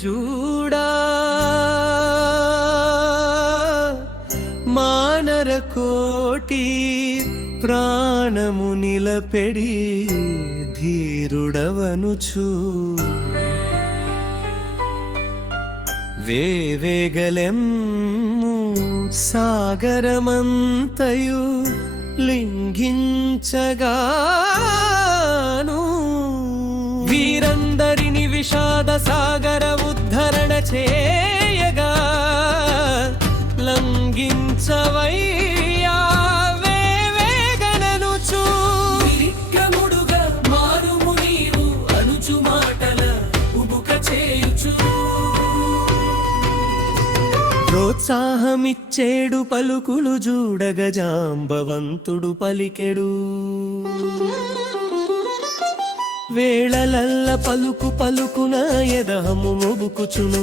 JUDA మానర కోటి ప్రాణము నిలపెడి ధీరుడవనుచు వేవేగలెమ్ము సాగరమంతయు లింఘించగాను వీరందరిని విషాద సాగర ఉద్ధరణ చేయగా లంఘించవయ్యా వేవేగననుచు విరిక్కముడుగా మారుము నీవు అనుచు మాటల ఉబుక చేయుచు ప్రోత్సాహమిచ్చేడు పలుకులు చూడగ జాంబవంతుడు పలికెడు వేళలల్ల పలుకు పలుకున ఎదహము మొబుకుచును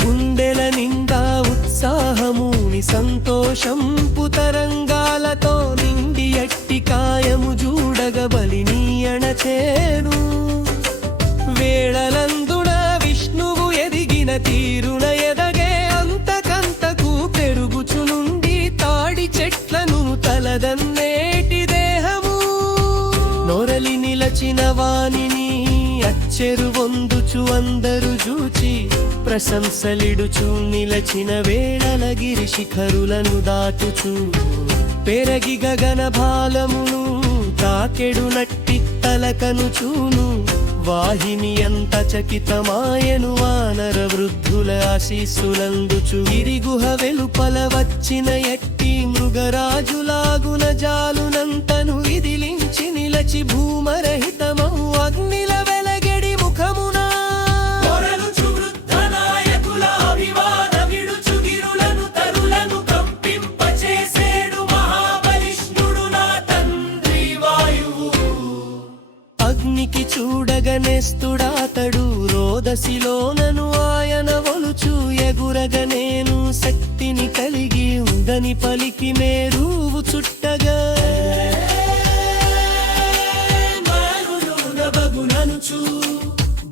గుండెల నిండా ఉత్సాహముని సంతోషంపు తరంగాలతో నిండి ఎట్టి కాయము చూడగ బలిని అణచేను వేళలందున విష్ణువు ఎదిగిన తీరున ఎదగే అంతకంతకు పెరుగుచునుండి తాడి చెట్లను తలదన్నేటి దేహము నొరలి నిలచిన వానిని అచ్చెరు వందుచు అందరు చూచి ప్రశంసలిడుచు నిలచిన వేళల గిరి శిఖరులను దాటుచు పెరగి గగన భాలమును తాకెడు నట్టి తలకను చూను వాహిని ఎంత చకితమాయను వానర వృద్ధుల ఆశీస్సులందుచు గిరిగుహ వెలుపల వచ్చిన ఎట్టి మృగరాజులాగున జాలునంతను విదిలించి నిలచి భూమరహితమౌ అగ్నిల వెలగెడి ముఖమున అగ్నికి చూడగనేస్తుడాతడు రోదసిలోనను ఆయన ఒలుచు ఎగురగ నేను శక్తిని కలిగి ఉందని పలికి మేరువు చుట్టగా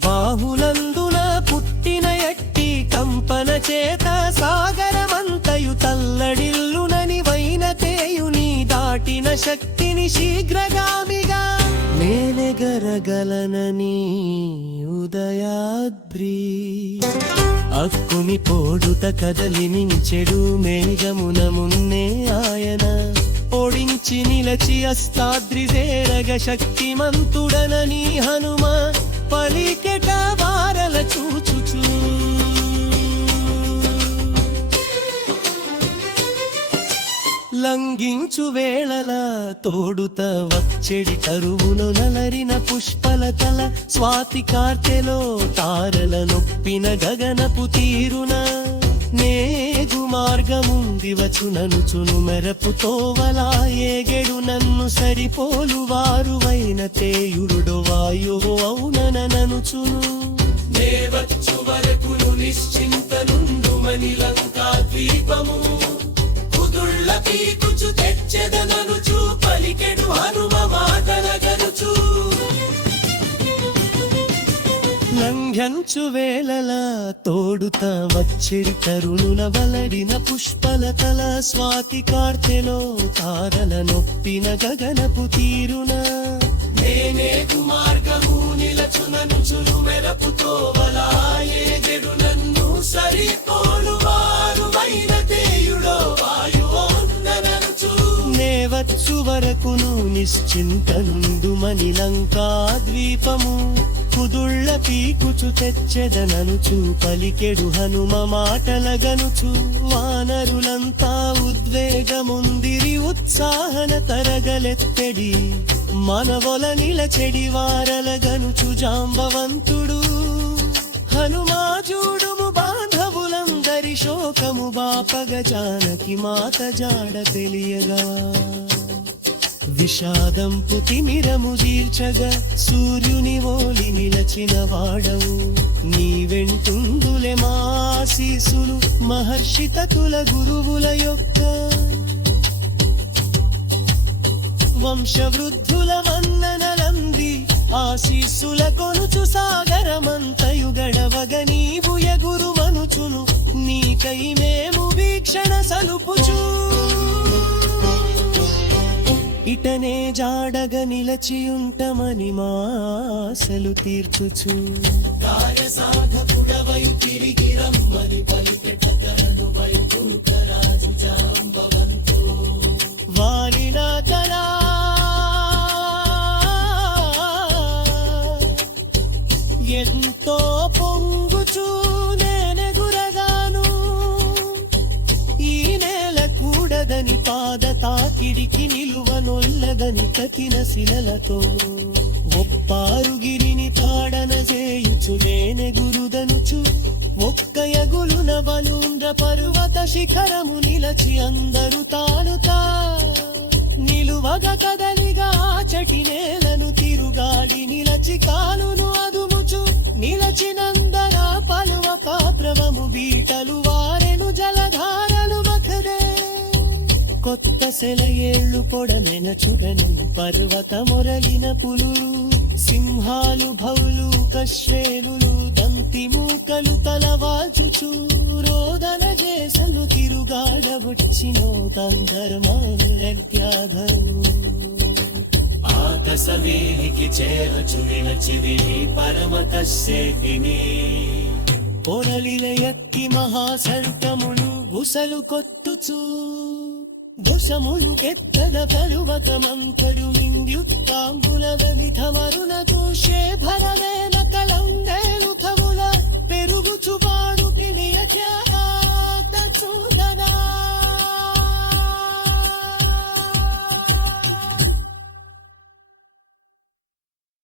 బాహులందున పుట్టిన ఎట్టి కంపన చేత సాగరమంతయు తల్లడిల్లునని వైన తేయుని దాటిన శక్తిని శీఘ్రగామిగా నేనెగరగలనని ఉదయాద్రి అక్కుని పోడుత కదలి నించెడు మేఘమున మున్నే ఆయన ఓడించి నిలచి అస్తాద్రి చేరగ శక్తిమంతుడనని హనుమ పలికెట వారల చూచుచూ లంఘించు వేళల తోడుత వచ్చెడి కరువును నలరిన పుష్పలతల స్వాతి కార్తెలో తారల నొప్పిన గగనపు తీరున నేగు మార్గముంది వచ్చుననుచును మెరపు తోవలా ఏగెడు నన్ను సరిపోలు వారువైన తేయుడు వాయువు అవునననుచును దేవచ్చు వరకును నిశ్చింతనుండుమని లంకా ద్వీపము పీకుచు తెచ్చెదననుచు పలికెడు హనుమ మాటలగనుచు లంఘ్యంచు వేళల తోడుత వచ్చెడి తరుణుల వలడిన పుష్పలతల స్వాతి కార్తెలో తారల నొప్పిన గగనపు తీరున నేనేగు మార్గము నిలచుననుచును మెరపుతో వలాయేగెడు నన్ను సరిపోలు వారువైన తేయుడో వచ్చు వరకును నిశ్చింతందుమని లంకా ద్వీపము కుదుళ్ళ పీకుచు తెచ్చెదననుచు పలికెడు హనుమ మాటలగనుచు వానరులంతా ఉద్వేగముందిరి ఉత్సాహన తరగలెత్తెడి మనవొల నిలచెడి వారలగనుచు జాంబవంతుడు హనుమాజూడుము బాంధవులందరి శోకము బాపగ జానకి మాత జాడ తెలియగా విషాదంపు తిమిరము జీర్చగా సూర్యుని ఓలి నిలచిన వాడవు నీ వెంటుందులే మాశీసులు మహర్షితకుల గురువుల యొక్క వంశవృద్ధుల మన్ననలంది ఆశీస్సుల కొనుచు సాగరమంతయు గడవగ నీవు ఎగురు మనుచును నీకై మేము వీక్షణ సలుపుచు ఇటనే జాడగ నిలచియుంటమని మాసలు తీర్చుచు కార్యసాధకుడవై తిరిగి రమ్మని పలికెటకరను వైకుంఠరాజు జాంబవంతో వాలిన కరా ఎంతో పొంగుచూ నేనెగురగాను ఈ నేల కూడదని పాద తాకిడికి నిలువనొల్లదని తకిన శిలలతో ఒప్పారుగిరిని తాడన చేయుచు నేనెగురుదనుచు ఒక్క ఎగులున బలుంద్ర పర్వత శిఖరము నిలచి అందరు తాలుతా నిలువగ కదలిగా చటి నేలను తిరుగాడి నిలచి కాలును అదుముచు నిలచినందర పలువ పాప్రవము బీటలు వారెను జలధారలు మఖదే కొత్త సెలయేళ్ళు పొడమెన చుగను పర్వత మొరలిన పులులు సింహాలు భౌలు కశ్రేణులు దంతి మూకలు తలవాచుచు రోదన చేసలు తిరుగాడబుచ్చినో తంధర్మానురత్యాధరు ఆకసవేలికి చేరచు విలచివి పరమతస్సేహిని పొరలిల ఎత్తి మహాసర్పములు బుసలు కొట్టుచు దోషములు కెత్తద కలువకమంతడు నింద్యుత్తాంబుల విధమరునకు శేభరవేన కలందేలు కవుల పెరుగుచు వారు పినియచా